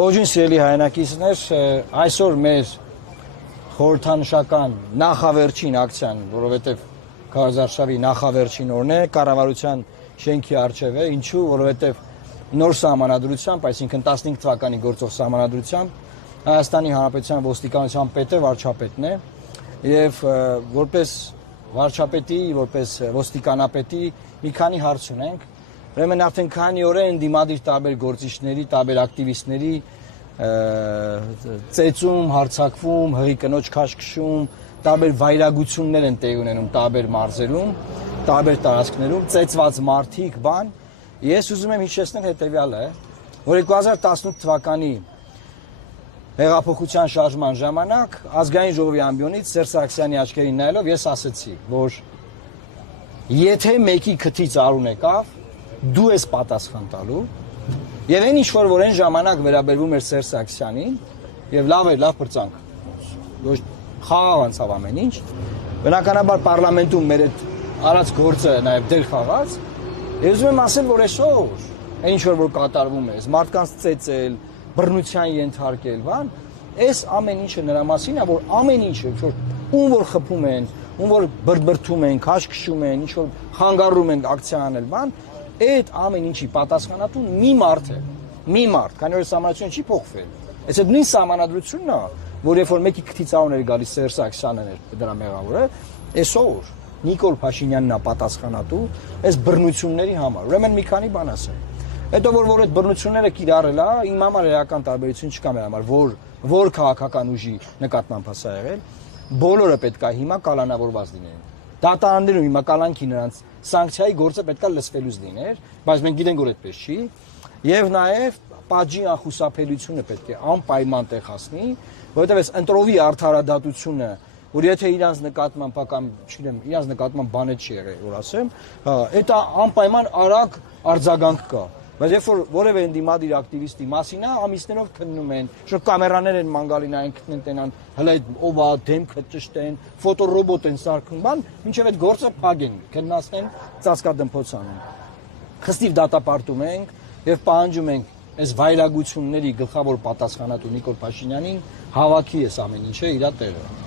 Ողջույն սիրելի հայրենակիցներ, այսօր մեր խորհրդանշական նախավերջին ակցիան, որովհետև Քարոզարշավի նախավերջին օրն է, կառավարության շենքի առջև է, ինչու, որովհետև նոր սահմանադրությամբ, այսինքն 15 թվականի գործող սահմանադրությամբ Հայաստանի Հանրապետության ոստիկանության պետը վարչապետն է եւ որպես վարչապետի, որպես ոստիկանապետի մի քանի հարց ունենք։ Ուրեմն արդեն քանի օր է ընդդիմադիր տարբեր գործիչների, տարբեր ակտիվիստների ծեծում, հարձակվում, հղի կնոջ քաշքշում, տարբեր վայրագություններ են տեղի ունենում տարբեր մարզերում, տարբեր տարածքներում, ծեծված մարդիկ, բան։ Ես ուզում եմ հիշեցնել հետեւյալը, որ 2018 թվականի հեղափոխության շարժման ժամանակ ազգային ժողովի ամբիոնից Սերժ Սարգսյանի աչքերին նայելով ես ասեցի, որ եթե մեկի քթից արուն եկավ, դու ես պատասխան տալու եւ այն ինչ որ այն ժամանակ վերաբերվում էր Սերժ Սարգսյանին եւ լավ բրծանք ոչ խաղաղ անցավ ամեն ինչ բնականաբար պարլամենտում մեր այդ արած գործը նաեւ դեր խաղաց եւ ուզում եմ ասել որ այսօր այն ինչ որ կատարվում է մարդկանց ծեծել բռնության ենթարկել բան այս ամեն ինչը նրա մասին է որ ամեն ինչը ում որ խփում են ում որ բրբրթում են քաշքշում են ինչ որ խանգարում են ակցիա անել բան այդ ամեն ինչի պատասխանատուն մի մարդ է, մի մարդ, քանի որ սահմանադրությունը չի փոխվել։ Այս այդ նույն սահմանադրությունն է, որ երբ որ մեկի քթից արուն էր գալիս Սերժ Սարգսյանն էր դրա մեղավորը, այսօր Նիկոլ Փաշինյանն է պատասխանատու այս բռնությունների համար։ Ուրեմն մի քանի բան ասեմ։ Հետո որ այդ բռնությունները կիրառել է, իմ համար էական տարբերություն չկա մեր համար, որ քաղաքական ուժի նկատմամբ է եղել, բոլորը պետք է հիմա կալանավորված լինեն։ Դատարաններում հիմա կալանքի նրանց սանկցիայի գործը պետք է լսվելուց լիներ, բայց մենք գիտենք որ այդպես չի, եւ նաեւ պատժի անխուսափելիությունը պետք է անպայման տեղացնի, որովհետեւ այս ընտրովի արդարադատությունը, որ եթե իրանց նկատմամբ կամ, չգիտեմ, իրանց նկատմամբ բան չի եղել, որ ասեմ, դա անպայման արագ արձագանք կա։ Բայց երբ որ որևէ ընդդիմադիր ակտիվիստի մասին է, ամիսներով քննում են, շուտ կամերաներ են մանգալին այն քնեն տենան, հələ ով է դեմքը ճշտեն, ֆոտոռոբոտ են սարքում, բան, մինչև այդ գործը փագեն, քննացնեն, ծածկադմփոց անում։ Խստիվ դատապարտում ենք եւ պահանջում ենք այս վայրագությունների գլխավոր պատասխանատու Նիկոլ Փաշինյանին հավաքի այս ամեն ինչը իր տեղը։